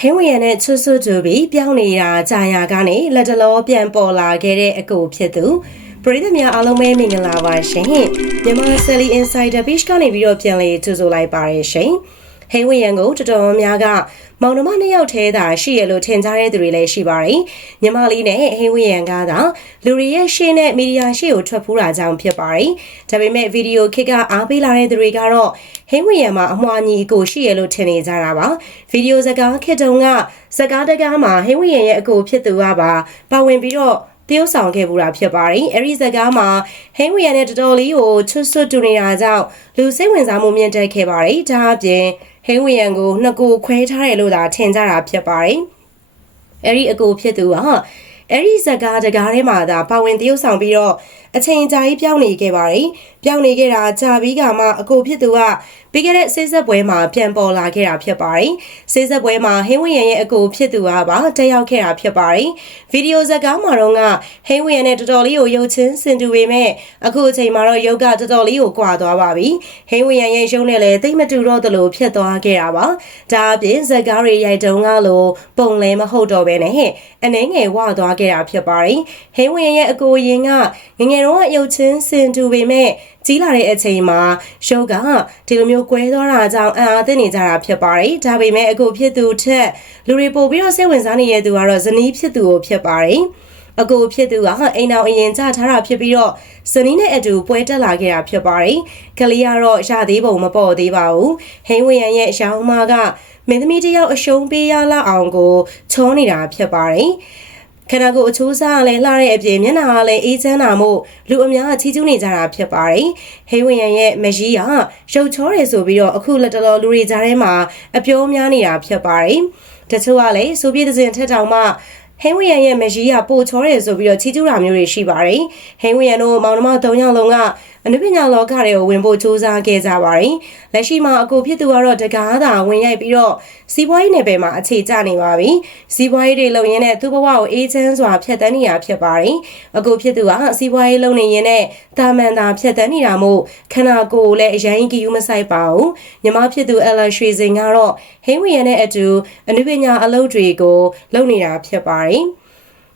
ဟင်းဝင်ရနဲ့ချွတ်ဆွတ်တူပြီးပြောင်းနေတာကြာရာကနေလက်တလောပြန်ပေါ်လာခဲ့တဲ့အကိုဖြစ်သူပရိသတ်များအားလုံးပဲမင်္ဂလာပါရှင်မြန်မာ Sally Insider Page ကနေပြီးတော့ပြန်လည်ကြိုဆိုလိုက်ပါရရှင် ဟိန်းဝရံကိုတော်တော်များကမောင်နှမနှစ်ယောက်ထဲသာရှိရလို့ထင်ကြတဲ့သူတွေလည်းရှိပါတယ်။ညီမလေးနဲ့ဟိန်းဝရံကသာလူတွေရဲ့ရှေ့နဲ့မီဒီယာရှေ့ကိုထွက်ဖူးတာကြောင့်ဖြစ်ပါတယ်။ဒါပေမဲ့ဗီဒီယိုခစ်ကအားပေးလာတဲ့သူတွေကတော့ဟိန်းဝရံမှာအမွှာညီကိုရှိရလို့ထင်နေကြတာပါ။ဗီဒီယိုစကားခစ်တုံကစကားတကားမှာဟိန်းဝရံရဲ့အကိုဖြစ်သူကပါပါဝင်ပြီးတော့တရုပ်ဆောင်ခဲ့ဘူးတာဖြစ်ပါတယ်။အဲဒီဇကားမှာဟင်းဝီယန်နဲ့တော်တော်လေးကိုချွတ်ဆွတ်တူနေတာကြောင့်လူစိတ်ဝင်စားမှုမြင့်တက်ခဲ့ပါတယ်။ဒါအပြင် ဟင်းဝီယန်ကိုနှစ်ကိုခွဲထားတယ်လို့သာထင်ကြတာဖြစ်ပါတယ်။အဲဒီအကိုဖြစ်သူကအဲ့ဒီဇကားတကားထဲမှာသာပါဝင်တရုပ်ဆောင်ပြီးတော့အချိန်ကြာကြီးပြောင်းနေခဲ့ပါတယ်။ပြောင်းနေခဲ့တာကြာပြီးကမှအကိုဖြစ်သူက ပြီးခဲ့တဲ့ဆေးဆက်ပွဲမှာပြန်ပေါ်လာခဲ့တာဖြစ်ပါတယ်။ဆေးဆက်ပွဲမှာဟင်းဝင်းရရဲ့အကိုဖြစ်သူကပါတက်ရောက်ခဲ့တာဖြစ်ပါတယ်။ဗီဒီယိုဇကားမှာတော့ကဟင်းဝင်းရနဲ့တော်တော်လေးကိုရုပ်ချင်းစင်တူပေမဲ့အခုအချိန်မှာတော့ရုပ်ကတော်တော်လေးကိုကွာသွားပါပြီ။ဟင်းဝင်းရရဲ့ရုပ်နဲ့လည်းတိတ်မတူတော့သလိုဖြစ်သွားခဲ့တာပါ။ဒါအပြင်ဇကားတွေရိုက်တုံးကလို့ပုံလည်းမဟုတ်တော့ဘဲနဲ့ဟဲ့အနေငယ်ဝသွားခဲ့တာဖြစ်ပါတယ်။ဟင်းဝင်းရဲ့အကိုရင်ကငငယ်တော့ရုပ်ချင်းစင်တူပေမဲ့ ကြီးလာတဲ့အချိန်မှာရုပ်ကဒီလိုမျိုးကွဲသွားတာကြောင့်အံ့အားသင့်နေကြတာဖြစ်ပါတယ်။ဒါပေမဲ့အခုဖြစ်သူထက်လူတွေပို့ပြီးတော့စိတ်ဝင်စားနေတဲ့သူကတော့ဇနီးဖြစ်သူကိုဖြစ်ပါတယ်။အကိုဖြစ်သူကအိမ်အောင်အရင်ကြထားတာဖြစ်ပြီးတော့ဇနီးနဲ့အတူပွဲတက်လာခဲ့တာဖြစ်ပါတယ်။ကလေးကတော့ရသေးပုံမပေါ်သေးပါဘူး။ဟိန်းဝရံရဲ့ရောင်းမကမင်းသမီးတယောက်အရှုံးပေးရလောက်အောင်ကိုချောနေတာဖြစ်ပါတယ်။ ခန္ဓာကိုယ်အချိုးစားကလည်းလှတဲ့အပြင်မျက်နှာကလည်းအေးချမ်းတာမို့လူအများကချီးကျူးနေကြတာဖြစ်ပါတယ်။ဟိဝင်ရန်ရဲ့မကြီးကရုပ်ချောတယ်ဆိုပြီးတော့အခုလက်တလောလူတွေကြားထဲမှာအပြောများနေတာဖြစ်ပါတယ်။တချို့ကလည်းဆိုပြည့်တဲ့စဉ်ထက်တောင်မှဟိန်းဝရန်ရဲ့မကြီးကပိုချောတယ်ဆိုပြီးတော့ချီးကျူးတာမျိုးတွေရှိပါတယ်။ဟိန်းဝရန်တို့မောင်နှမ၃ယောက်လုံးက အနုပညာလောကတွေကိုဝင်ဖို့ကြိုးစားခဲ့ကြပါတယ်။လက်ရှိမှာအကိုဖြစ်သူကတော့တကားသာဝင်ရိုက်ပြီးတော့စီးပွားရေးနယ်ပယ်မှာအခြေကျနေပါပြီ။စီးပွားရေးတွေလုပ်ရင်းနဲ့သူ့ဘဝကိုအေးချမ်းစွာဖျက်ဆီးနေရဖြစ်ပါတယ်။အကိုဖြစ်သူကစီးပွားရေးလုပ်နေရင်းနဲ့တာမန်သာဖျက်ဆီးနေတာမို့ခန္ဓာကိုယ်လည်းအရင်ကယူမဆိုင်ပါဘူး။ညီမဖြစ်သူအလရွှေစင်ကတော့ဟင်းဝရန်နဲ့အတူအနုပညာအလုပ်တွေကိုလုပ်နေတာဖြစ်ပါတယ်။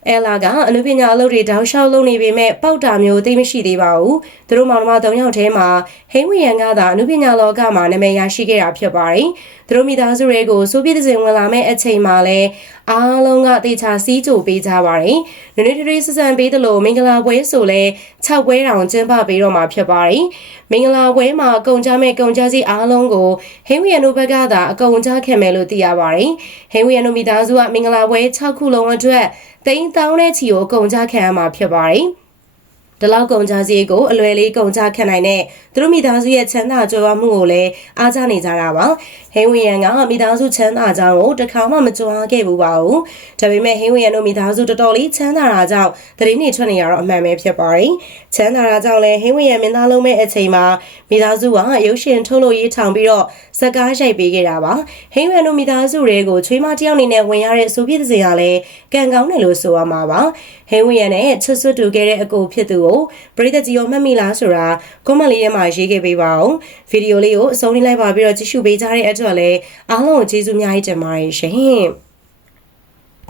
အဲလာကအနုပညာအလုပ်တွေတောင်းလျှောက်လုပ်နေပေမဲ့ပေါက်တာမျိုးသိမရှိသေးပါဘူး။သူတို့မောင်နှမ၃ယောက်ထဲမှာဟိန်းဝီယန်ကသာအနုပညာလောကမှာနာမည်ရရှိခဲ့တာဖြစ်ပါတယ်။သူတို့မိသားစုတွေကိုစိုးပြည့်တဲ့ဝင်လာမဲ့အချိန်မှာလည်းအားလုံးကတေချာစီးကြိုပေးကြပါတယ်။နွေနွေထရီဆဆန်ပေးတယ်လို့မင်္ဂလာပွဲဆိုလဲ6ပွဲတောင်ကျင်းပပေးတော့မှာဖြစ်ပါတယ်။မင်္ဂလာပွဲမှာကုံကြမဲ့ကုံကြစီအားလုံးကိုဟင်းဝီယန်တို့ဘက်ကသာအကုံကြခံမယ်လို့သိရပါတယ်။ဟင်းဝီယန်တို့မိသားစုကမင်္ဂလာပွဲ6ခုလုံးအတွက်တိန်းတောင်းတဲ့ချီကိုကုံကြခံရမှာဖြစ်ပါတယ်။ ဒီလောက်ကုန်ကြစည်ကိုအလွယ်လေးကုန်ကြခံနိုင်တဲ့သူတို့မိသားစုရဲ့ချမ်းသာကြွယ်ဝမှုကိုလည်းအားကျနေကြတာပါဟင်းဝီယန်ကမိသားစုချမ်းသာကြောင်းကိုတခါမှမကြွားခဲ့ဘူးပါဘူးဒါပေမဲ့ဟင်းဝီယန်တို့မိသားစုတော်တော်လေးချမ်းသာတာကြောင့်တရင်နေထွက်နေရတော့အမှန်ပဲဖြစ်ပါတယ်ချမ်းသာတာကြောင့်လည်းဟင်းဝီယန်မင်းသားလုံးမဲ့အချိန်မှာမိသားစုကရုပ်ရှင်ထုတ်လို့ရေးထောင်ပြီးတော့ဇက်ကားရိုက်ပေးခဲ့တာပါဟင်းဝီယန်တို့မိသားစုတွေကိုချွေးမတယောက်အနေနဲ့ဝင်ရတဲ့ဆိုပြည့်စင်ကလည်းကံကောင်းတယ်လို့ဆိုရမှာပါဟင်းဝီယန်နဲ့ချွတ်ဆွတ်တူခဲ့တဲ့အကိုဖြစ်သူကိုပရိသတ်ကြီးရောမှတ်မိလားဆိုတာ comment လေးထဲမှာရေးခဲ့ပေးပါဦးဗီဒီယိုလေးကိုအဆုံးလေးလိုက်ပါပြီးတော့ကြည့်ရှုပေးကြတဲ့အတွက်လည်းအားလုံးကိုကျေးဇူးအများကြီးတင်ပါတယ်ရှင်